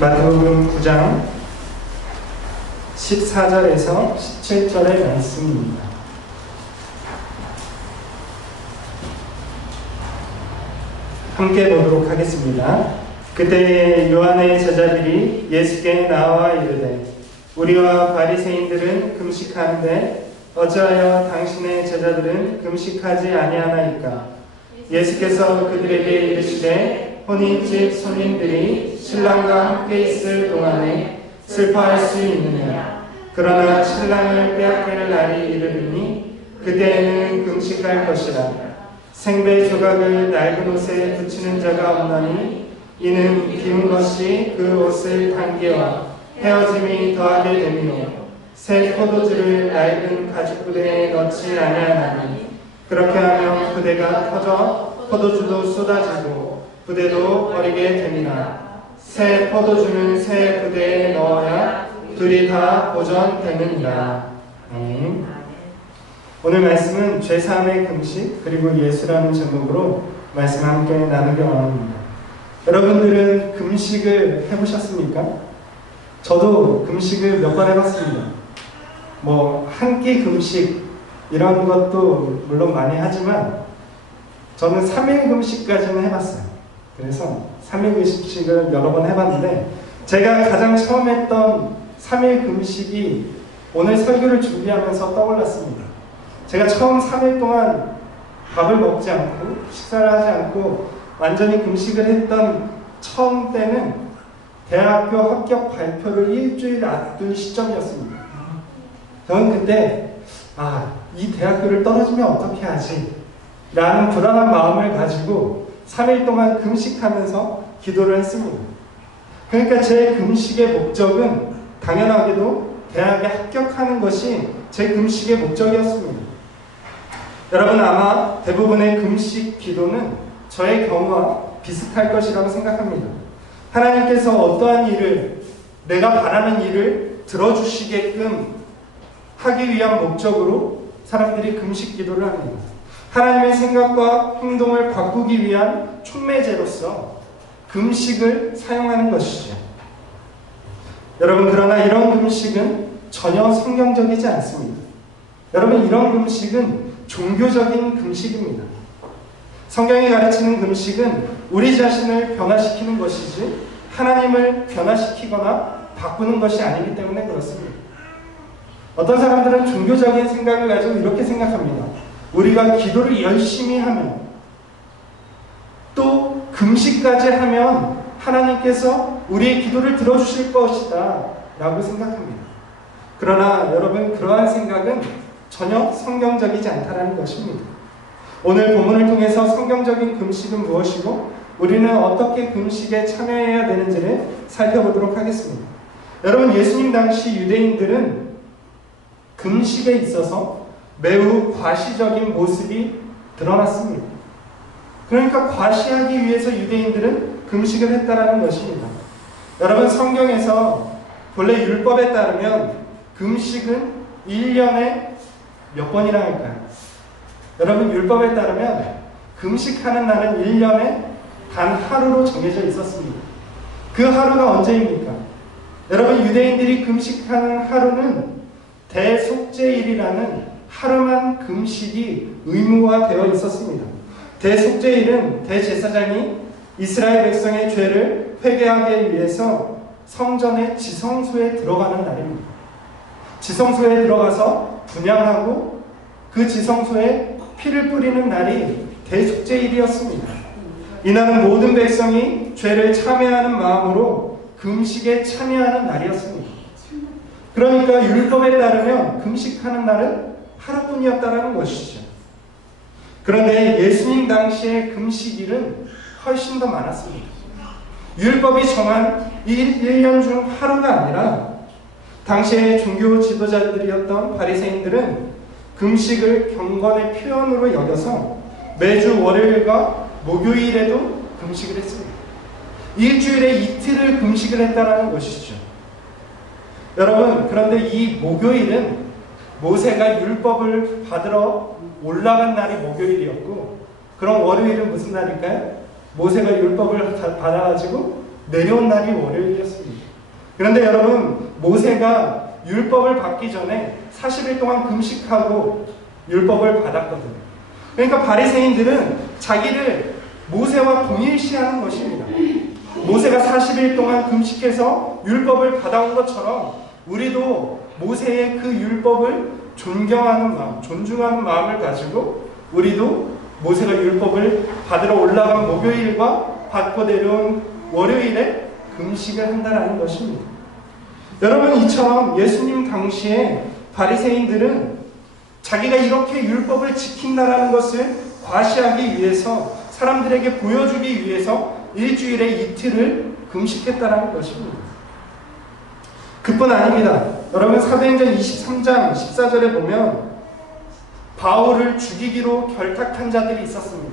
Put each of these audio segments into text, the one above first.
마태복음 9장 14절에서 17절의 말씀입니다. 함께 보도록 하겠습니다. 그때 요한의 제자들이 예수께 나와 이르되 우리와 바리새인들은 금식하는데 어찌하여 당신의 제자들은 금식하지 아니하나이까? 예수께서 그들에게 이르시되 혼인집 손님들이 신랑과 함께 있을 동안에 슬퍼할 수 있느냐? 그러나 신랑을 빼앗길 날이 이르리니 그때에는 금식할 것이라. 생배 조각을 낡은 옷에 붙이는 자가 없나니 이는 비운 것이 그 옷을 당기와 헤어짐이 더하게 되며 새 포도주를 낡은 가죽 부대에 넣지 아니하나니 그렇게 하면 부대가 터져 포도주도 쏟아지고 부대도 버리게 됩니다. 새 포도주는 새 부대에 넣어야 둘이 다 보존되느니라. 아멘. 오늘 말씀은 죄사함의 금식 그리고 예수라는 제목으로 말씀 함께 나누기 원합니다. 여러분들은 금식을 해보셨습니까? 저도 금식을 몇 번 해봤습니다. 한 끼 금식 이런 것도 물론 많이 하지만 저는 3일 금식까지는 해봤어요. 그래서 3일 금식을 여러 번 해봤는데 제가 가장 처음 했던 3일 금식이 오늘 설교를 준비하면서 떠올랐습니다. 제가 처음 3일 동안 밥을 먹지 않고 식사를 하지 않고 완전히 금식을 했던 처음 때는 대학교 합격 발표를 일주일 앞둔 시점이었습니다. 저는 그때 이 대학교를 떨어지면 어떻게 하지? 라는 불안한 마음을 가지고 3일 동안 금식하면서 기도를 했습니다. 그러니까 제 금식의 목적은 당연하게도 대학에 합격하는 것이 제 금식의 목적이었습니다. 여러분 아마 대부분의 금식 기도는 저의 경우와 비슷할 것이라고 생각합니다. 하나님께서 어떠한 일을, 내가 바라는 일을 들어주시게끔 하기 위한 목적으로 사람들이 금식 기도를 합니다. 하나님의 생각과 행동을 바꾸기 위한 촉매제로서 금식을 사용하는 것이죠. 여러분 그러나 이런 금식은 전혀 성경적이지 않습니다. 여러분 이런 금식은 종교적인 금식입니다. 성경이 가르치는 금식은 우리 자신을 변화시키는 것이지 하나님을 변화시키거나 바꾸는 것이 아니기 때문에 그렇습니다. 어떤 사람들은 종교적인 생각을 가지고 이렇게 생각합니다. 우리가 기도를 열심히 하면 또 금식까지 하면 하나님께서 우리의 기도를 들어주실 것이다 라고 생각합니다. 그러나 여러분 그러한 생각은 전혀 성경적이지 않다는 것입니다. 오늘 본문을 통해서 성경적인 금식은 무엇이고 우리는 어떻게 금식에 참여해야 되는지를 살펴보도록 하겠습니다. 여러분 예수님 당시 유대인들은 금식에 있어서 매우 과시적인 모습이 드러났습니다. 그러니까 과시하기 위해서 유대인들은 금식을 했다라는 것입니다. 여러분 성경에서 본래 율법에 따르면 금식은 1년에 몇 번이나 할까요? 여러분 율법에 따르면 금식하는 날은 1년에 단 하루로 정해져 있었습니다. 그 하루가 언제입니까? 여러분 유대인들이 금식하는 하루는 대속죄일이라는 하루만 금식이 의무화되어 있었습니다. 대속죄일은 대제사장이 이스라엘 백성의 죄를 회개하기 위해서 성전의 지성소에 들어가는 날입니다. 지성소에 들어가서 분향하고 그 지성소에 피를 뿌리는 날이 대속죄일이었습니다. 이날은 모든 백성이 죄를 참회하는 마음으로 금식에 참여하는 날이었습니다. 그러니까 율법에 따르면 금식하는 날은 하루뿐이었다는 것이죠. 그런데 예수님 당시의 금식일은 훨씬 더 많았습니다. 율법이 정한 1년 중 하루가 아니라 당시의 종교 지도자들이었던 바리새인들은 금식을 경건의 표현으로 여겨서 매주 월요일과 목요일에도 금식을 했습니다. 일주일에 이틀을 금식을 했다는 것이죠. 여러분 그런데 이 목요일은 모세가 율법을 받으러 올라간 날이 목요일이었고 그럼 월요일은 무슨 날일까요? 모세가 율법을 받아가지고 내려온 날이 월요일이었습니다. 그런데 여러분, 모세가 율법을 받기 전에 40일 동안 금식하고 율법을 받았거든요. 그러니까 바리새인들은 자기를 모세와 동일시하는 것입니다. 모세가 40일 동안 금식해서 율법을 받아온 것처럼 우리도 모세의 그 율법을 존경하는 마음, 존중하는 마음을 가지고 우리도 모세가 율법을 받으러 올라간 목요일과 받고 내려온 월요일에 금식을 한다는 것입니다. 여러분, 이처럼 예수님 당시에 바리새인들은 자기가 이렇게 율법을 지킨다라는 것을 과시하기 위해서, 사람들에게 보여주기 위해서 일주일에 이틀을 금식했다라는 것입니다. 그뿐 아닙니다. 여러분, 사도행전 23장 14절에 보면 바울을 죽이기로 결탁한 자들이 있었습니다.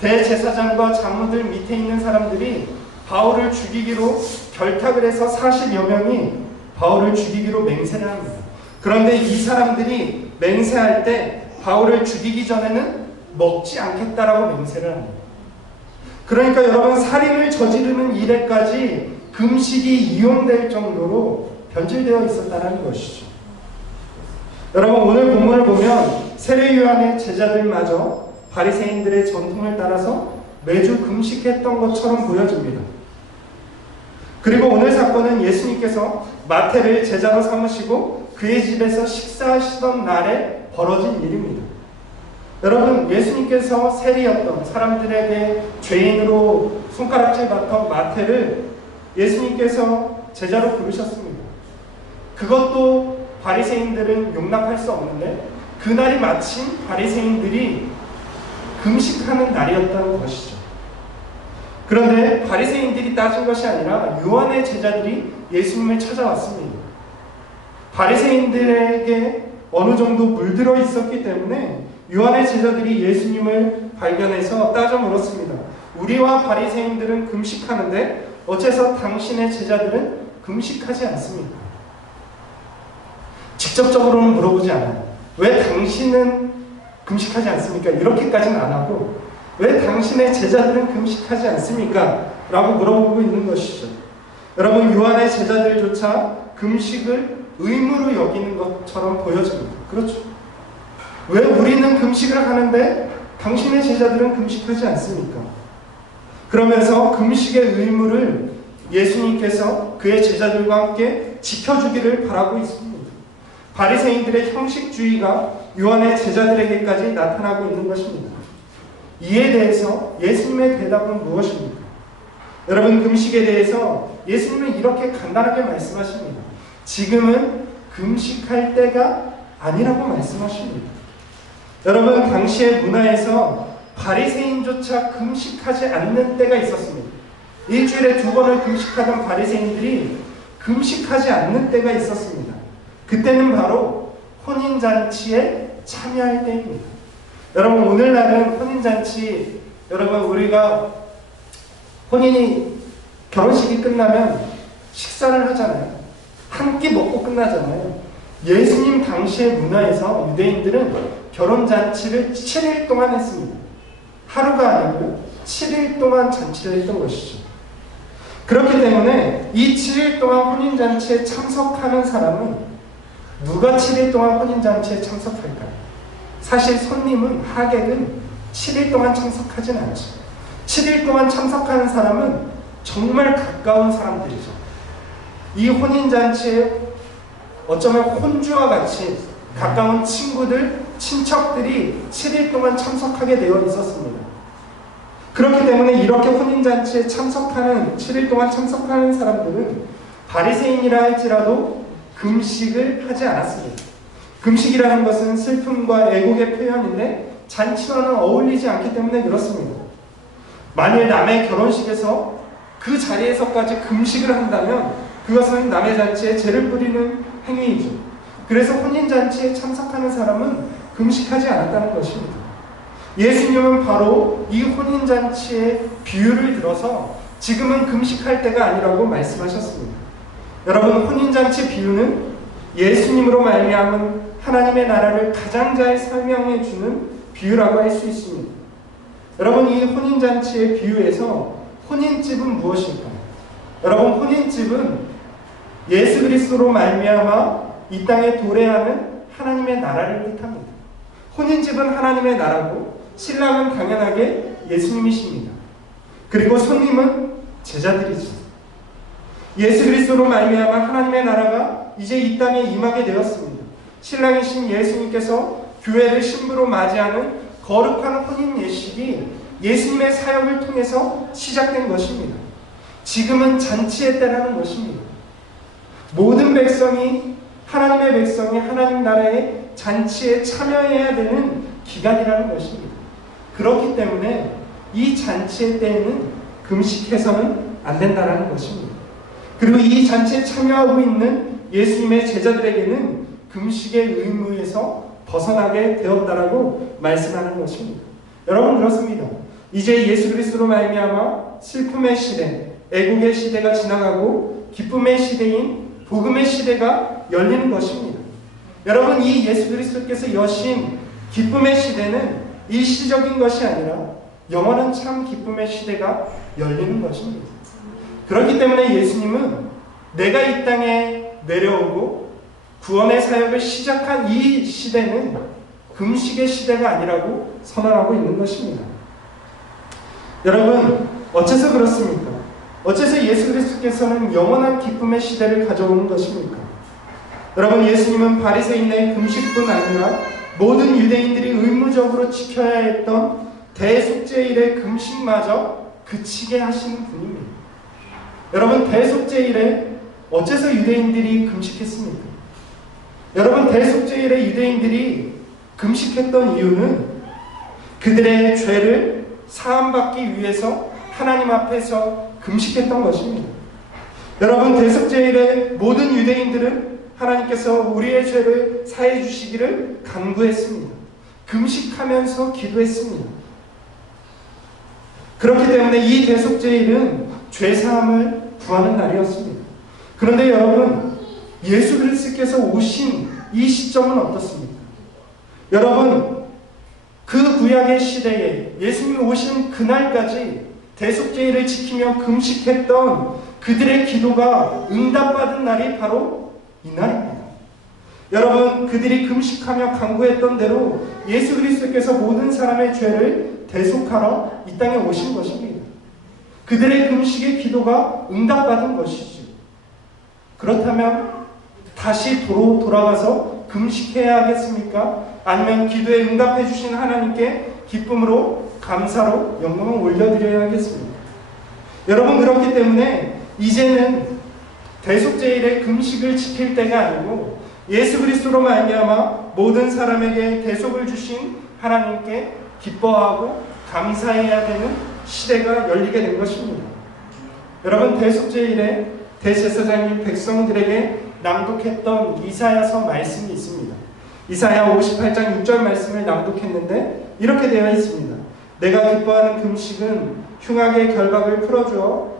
대제사장과 장로들 밑에 있는 사람들이 바울을 죽이기로 결탁을 해서 40여 명이 바울을 죽이기로 맹세를 합니다. 그런데 이 사람들이 맹세할 때 바울을 죽이기 전에는 먹지 않겠다라고 맹세를 합니다. 그러니까 여러분, 살인을 저지르는 일에까지 금식이 이용될 정도로 변질되어 있었다는 것이죠. 여러분, 오늘 본문을 보면 세례 요한의 제자들마저 바리새인들의 전통을 따라서 매주 금식했던 것처럼 보여집니다. 그리고 오늘 사건은 예수님께서 마태를 제자로 삼으시고 그의 집에서 식사하시던 날에 벌어진 일입니다. 여러분, 예수님께서 세리였던 사람들에게 죄인으로 손가락질 받던 마태를 예수님께서 제자로 부르셨습니다. 그것도 바리새인들은 용납할 수 없는데 그날이 마침 바리새인들이 금식하는 날이었다는 것이죠. 그런데 바리새인들이 따진 것이 아니라 요한의 제자들이 예수님을 찾아왔습니다. 바리새인들에게 어느 정도 물들어 있었기 때문에 요한의 제자들이 예수님을 발견해서 따져 물었습니다. 우리와 바리새인들은 금식하는데 어째서 당신의 제자들은 금식하지 않습니까? 직접적으로는 물어보지 않아요. 왜 당신은 금식하지 않습니까? 이렇게까지는 안 하고 왜 당신의 제자들은 금식하지 않습니까? 라고 물어보고 있는 것이죠. 여러분, 요한의 제자들조차 금식을 의무로 여기는 것처럼 보여집니다. 그렇죠? 왜 우리는 금식을 하는데 당신의 제자들은 금식하지 않습니까? 그러면서 금식의 의무를 예수님께서 그의 제자들과 함께 지켜주기를 바라고 있습니다. 바리새인들의 형식주의가 요한의 제자들에게까지 나타나고 있는 것입니다. 이에 대해서 예수님의 대답은 무엇입니까? 여러분, 금식에 대해서 예수님은 이렇게 간단하게 말씀하십니다. 지금은 금식할 때가 아니라고 말씀하십니다. 여러분, 당시의 문화에서 바리새인조차 금식하지 않는 때가 있었습니다. 일주일에 2번을 금식하던 바리새인들이 금식하지 않는 때가 있었습니다. 그때는 바로 혼인잔치에 참여할 때입니다. 여러분, 오늘날은 혼인잔치, 여러분, 우리가 결혼식이 끝나면 식사를 하잖아요. 한 끼 먹고 끝나잖아요. 예수님 당시의 문화에서 유대인들은 결혼잔치를 7일 동안 했습니다. 하루가 아니고 7일 동안 잔치를 했던 것이죠. 그렇기 때문에 이 7일 동안 혼인잔치에 참석하는 사람은 누가 7일 동안 혼인잔치에 참석할까요? 사실 손님은, 하객은 7일 동안 참석하진 않죠. 7일 동안 참석하는 사람은 정말 가까운 사람들이죠. 이 혼인잔치에 어쩌면 혼주와 같이 가까운 친구들, 친척들이 7일 동안 참석하게 되어 있었습니다. 그렇기 때문에 이렇게 혼인잔치에 참석하는, 7일 동안 참석하는 사람들은 바리새인이라 할지라도 금식을 하지 않았습니다. 금식이라는 것은 슬픔과 애곡의 표현인데 잔치와는 어울리지 않기 때문에 그렇습니다. 만일 남의 결혼식에서 그 자리에서까지 금식을 한다면 그것은 남의 잔치에 죄를 뿌리는 행위이죠. 그래서 혼인잔치에 참석하는 사람은 금식하지 않았다는 것입니다. 예수님은 바로 이 혼인잔치의 비유를 들어서 지금은 금식할 때가 아니라고 말씀하셨습니다. 여러분, 혼인잔치 비유는 예수님으로 말미암은 하나님의 나라를 가장 잘 설명해 주는 비유라고 할 수 있습니다. 여러분, 이 혼인잔치의 비유에서 혼인집은 무엇일까요? 여러분, 혼인집은 예수 그리스도로 말미암아 이 땅에 도래하는 하나님의 나라를 뜻합니다. 혼인집은 하나님의 나라고 신랑은 당연하게 예수님이십니다. 그리고 손님은 제자들이죠. 예수 그리스도로 말미암아 하나님의 나라가 이제 이 땅에 임하게 되었습니다. 신랑이신 예수님께서 교회를 신부로 맞이하는 거룩한 혼인 예식이 예수님의 사역을 통해서 시작된 것입니다. 지금은 잔치의 때라는 것입니다. 모든 백성이, 하나님의 백성이 하나님 나라의 잔치에 참여해야 되는 기간이라는 것입니다. 그렇기 때문에 이 잔치의 때에는 금식해서는 안 된다는 것입니다. 그리고 이 잔치에 참여하고 있는 예수님의 제자들에게는 금식의 의무에서 벗어나게 되었다라고 말씀하는 것입니다. 여러분, 그렇습니다. 이제 예수 그리스도로 말미암아 슬픔의 시대, 애국의 시대가 지나가고 기쁨의 시대인 복음의 시대가 열리는 것입니다. 여러분, 이 예수 그리스도께서 여신 기쁨의 시대는 일시적인 것이 아니라 영원한 참 기쁨의 시대가 열리는 것입니다. 그렇기 때문에 예수님은 내가 이 땅에 내려오고 구원의 사역을 시작한 이 시대는 금식의 시대가 아니라고 선언하고 있는 것입니다. 여러분, 어째서 그렇습니까? 어째서 예수 그리스도께서는 영원한 기쁨의 시대를 가져오는 것입니까? 여러분, 예수님은 바리새인의 금식뿐 아니라 모든 유대인들이 의무적으로 지켜야 했던 대속죄일의 금식마저 그치게 하시는 분입니다. 여러분, 대속죄일에 어째서 유대인들이 금식했습니까? 여러분, 대속죄일에 유대인들이 금식했던 이유는 그들의 죄를 사함받기 위해서 하나님 앞에서 금식했던 것입니다. 여러분, 대속죄일에 모든 유대인들은 하나님께서 우리의 죄를 사해 주시기를 간구했습니다. 금식하면서 기도했습니다. 그렇기 때문에 이 대속죄일은 죄사함을 구하는 날이었습니다. 그런데 여러분, 예수 그리스도께서 오신 이 시점은 어떻습니까? 여러분, 그 구약의 시대에 예수님이 오신 그날까지 대속죄일을 지키며 금식했던 그들의 기도가 응답받은 날이 바로 이 날입니다. 여러분, 그들이 금식하며 간구했던 대로 예수 그리스도께서 모든 사람의 죄를 대속하러 이 땅에 오신 것입니다. 그들의 금식의 기도가 응답받은 것이죠. 그렇다면 다시 돌아가서 금식해야 하겠습니까? 아니면 기도에 응답해 주신 하나님께 기쁨으로 감사로 영광을 올려드려야 하겠습니까? 여러분, 그렇기 때문에 이제는 대속죄일의 금식을 지킬 때가 아니고 예수 그리스도로 말미암아 모든 사람에게 대속을 주신 하나님께 기뻐하고 감사해야 되는 시대가 열리게 된 것입니다. 여러분, 대속죄일에 대제사장이 백성들에게 낭독했던 이사야서 말씀이 있습니다. 이사야 58장 6절 말씀을 낭독했는데 이렇게 되어 있습니다. 내가 기뻐하는 금식은 흉악의 결박을 풀어주어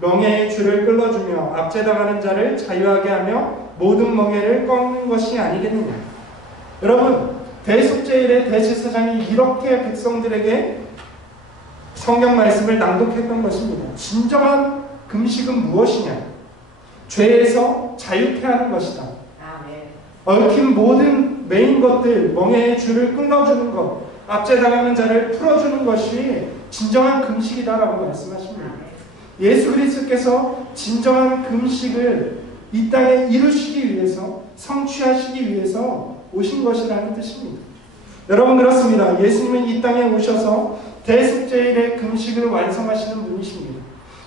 멍에의 줄을 끌어주며 압제당하는 자를 자유하게 하며 모든 멍에를 꺾는 것이 아니겠느냐. 여러분, 대속죄일에 대제사장이 이렇게 백성들에게 성경 말씀을 낭독했던 것입니다. 진정한 금식은 무엇이냐? 죄에서 자유케 하는 것이다. 얽힌 모든 매인 것들, 멍에의 줄을 끌어주는 것, 압제당하는 자를 풀어주는 것이 진정한 금식이다라고 말씀하십니다. 예수 그리스도께서 진정한 금식을 이 땅에 이루시기 위해서, 성취하시기 위해서 오신 것이라는 뜻입니다. 여러분, 그렇습니다. 예수님은 이 땅에 오셔서 대속죄일의 금식을 완성하시는 분이십니다.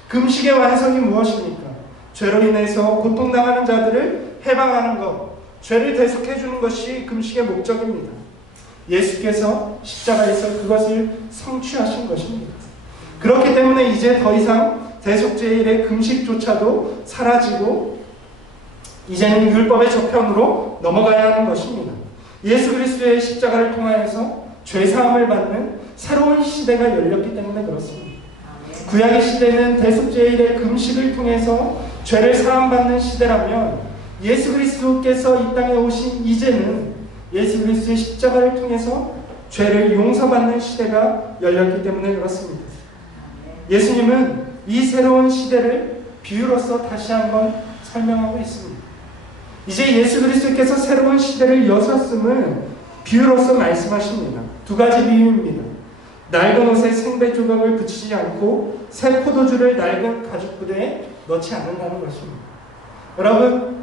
금식의 완성이 무엇입니까? 죄로 인해서 고통당하는 자들을 해방하는 것, 죄를 대속해 주는 것이 금식의 목적입니다. 예수께서 십자가에서 그것을 성취하신 것입니다. 그렇기 때문에 이제 더 이상 대속죄일의 금식조차도 사라지고 이제는 율법의 저편으로 넘어가야 하는 것입니다. 예수 그리스도의 십자가를 통하여서 죄사함을 받는 새로운 시대가 열렸기 때문에 그렇습니다. 구약의 시대는 대속죄일의 금식을 통해서 죄를 사함받는 시대라면 예수 그리스도께서 이 땅에 오신 이제는 예수 그리스도의 십자가를 통해서 죄를 용서받는 시대가 열렸기 때문에 그렇습니다. 예수님은 이 새로운 시대를 비유로서 다시 한번 설명하고 있습니다. 이제 예수 그리스도께서 새로운 시대를 여셨음을 비유로서 말씀하십니다. 두 가지 비유입니다. 낡은 옷에 생배 조각을 붙이지 않고 새 포도주를 낡은 가죽 부대에 넣지 않는다는 것입니다. 여러분,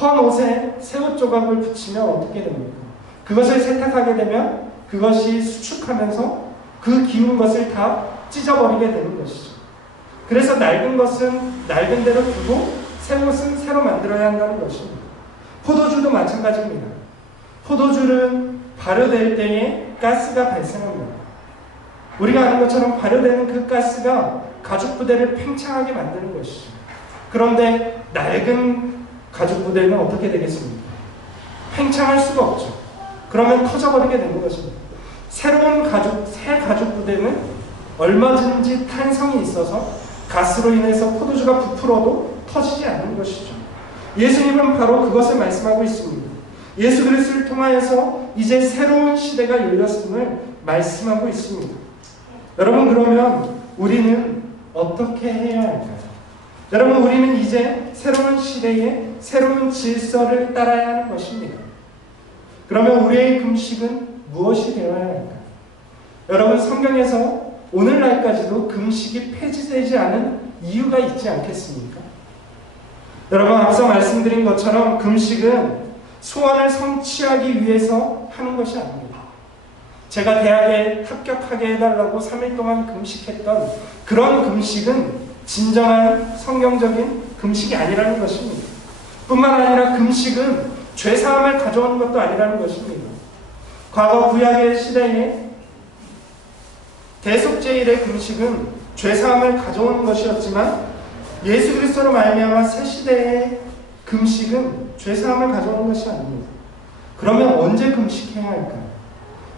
헌 옷에 새 옷 조각을 붙이면 어떻게 됩니까? 그것을 세탁하게 되면 그것이 수축하면서 그 기운 것을 다 찢어버리게 되는 것이죠. 그래서 낡은 것은 낡은 대로 두고 새 옷은 새로 만들어야 한다는 것입니다. 포도주도 마찬가지입니다. 포도주는 발효될 때에 가스가 발생합니다. 우리가 아는 것처럼 발효되는 그 가스가 가죽 부대를 팽창하게 만드는 것이죠. 그런데 낡은 가죽 부대는 어떻게 되겠습니까? 팽창할 수가 없죠. 그러면 터져버리게 되는 것입니다. 새로운 새 가죽 부대는 얼마든지 탄성이 있어서 가스로 인해서 포도주가 부풀어도 터지지 않는 것이죠. 예수님은 바로 그것을 말씀하고 있습니다. 예수 그리스도를 통하여서 이제 새로운 시대가 열렸음을 말씀하고 있습니다. 여러분, 그러면 우리는 어떻게 해야 할까요? 여러분, 우리는 이제 새로운 시대에 새로운 질서를 따라야 하는 것입니다. 그러면 우리의 금식은 무엇이 되어야 할까요? 여러분, 성경에서 오늘날까지도 금식이 폐지되지 않은 이유가 있지 않겠습니까? 여러분, 앞서 말씀드린 것처럼 금식은 소원을 성취하기 위해서 하는 것이 아닙니다. 제가 대학에 합격하게 해달라고 3일 동안 금식했던 그런 금식은 진정한 성경적인 금식이 아니라는 것입니다. 뿐만 아니라 금식은 죄사함을 가져오는 것도 아니라는 것입니다. 과거 구약의 시대에 대속죄일의 금식은 죄사함을 가져오는 것이었지만 예수 그리스도로 말미암아 새 시대의 금식은 죄사함을 가져오는 것이 아닙니다. 그러면 언제 금식해야 할까요?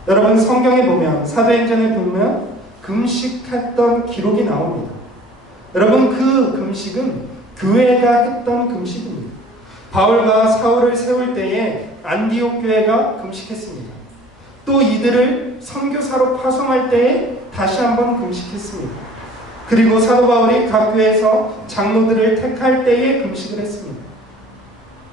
여러분, 성경에 보면, 사도행전에 보면 금식했던 기록이 나옵니다. 여러분, 그 금식은 교회가 했던 금식입니다. 바울과 사울을 세울 때에 안디옥 교회가 금식했습니다. 또 이들을 선교사로 파송할 때에 다시 한번 금식했습니다. 그리고 사도 바울이 각 교회에서 장로들을 택할 때에 금식을 했습니다.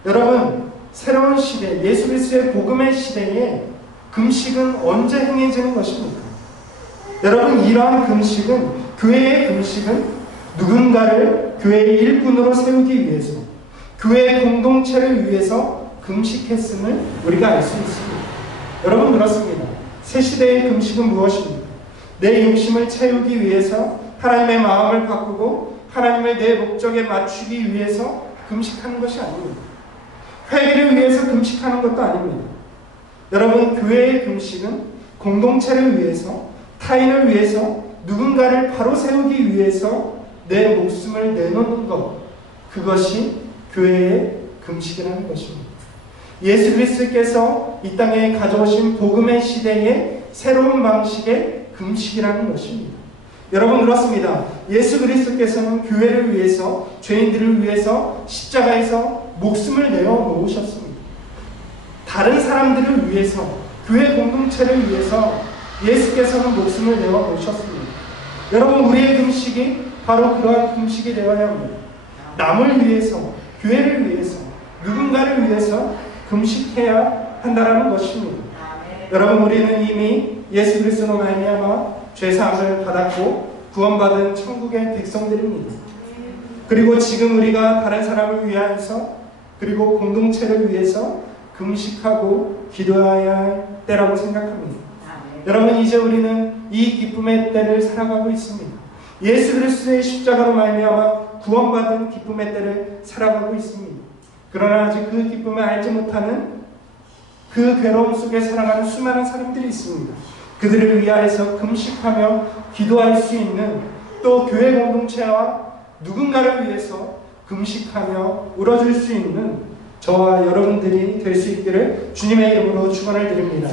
여러분, 새로운 시대, 예수 그리스도의 복음의 시대에 금식은 언제 행해지는 것입니까? 여러분, 이러한 금식은, 교회의 금식은 누군가를 교회의 일꾼으로 세우기 위해서, 교회의 공동체를 위해서 금식했음을 우리가 알 수 있습니다. 여러분, 그렇습니다. 새 시대의 금식은 무엇입니까? 내 욕심을 채우기 위해서, 하나님의 마음을 바꾸고 하나님을 내 목적에 맞추기 위해서 금식하는 것이 아닙니다. 회개를 위해서 금식하는 것도 아닙니다. 여러분, 교회의 금식은 공동체를 위해서, 타인을 위해서, 누군가를 바로 세우기 위해서 내 목숨을 내놓는 것, 그것이 교회의 금식이라는 것입니다. 예수 그리스도께서 이 땅에 가져오신 복음의 시대의 새로운 방식의 금식이라는 것입니다. 여러분, 그렇습니다. 예수 그리스도께서는 교회를 위해서, 죄인들을 위해서 십자가에서 목숨을 내어 놓으셨습니다. 다른 사람들을 위해서, 교회 공동체를 위해서 예수께서는 목숨을 내어 놓으셨습니다. 여러분, 우리의 금식이 바로 그러한 금식이 되어야 합니다. 남을 위해서, 교회를 위해서, 누군가를 위해서 금식해야 한다는 것입니다. 여러분, 우리는 이미 예수 그리스도로 말미암아 죄사함을 받았고 구원받은 천국의 백성들입니다. 그리고 지금 우리가 다른 사람을 위하여서, 그리고 공동체를 위해서 금식하고 기도해야 할 때라고 생각합니다. 여러분, 이제 우리는 이 기쁨의 때를 살아가고 있습니다. 예수 그리스도의 십자가로 말미암아 구원받은 기쁨의 때를 살아가고 있습니다. 그러나 아직 그 기쁨을 알지 못하는 그 괴로움 속에 살아가는 수많은 사람들이 있습니다. 그들을 위하여서 금식하며 기도할 수 있는, 또 교회 공동체와 누군가를 위해서 금식하며 울어줄 수 있는 저와 여러분들이 될 수 있기를 주님의 이름으로 축원을 드립니다.